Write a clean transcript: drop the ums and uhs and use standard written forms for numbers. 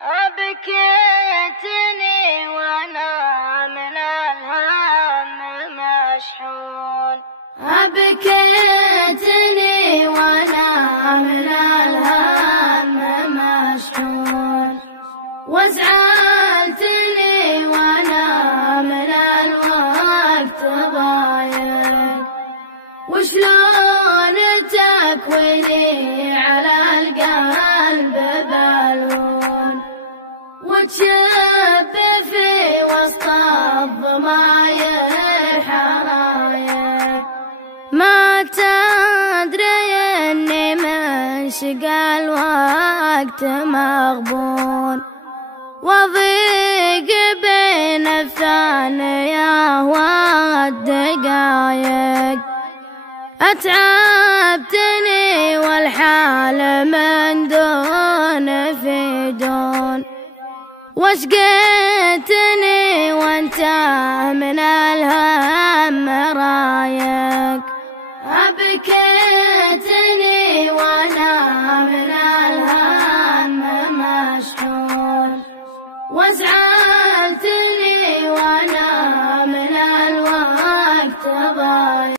أبكيتني وأنا من الهم مشحون، أبكيتني وأنا من الهم مشحون، وازعلتني وأنا من الوقت ضايق، وشلون تكويني على القلب بالون، وتشب في وسط الضماير حرايق، ما تدري اني من شقى الوقت مغبون، وضيق بين الثانية والدقايق، أتعبتني والحال من دون في دون، وشقيتني وانت من الهم رايق، أبكيتني وانا من الهم مشحون، وازعلتني وانا من الوقت ضايق.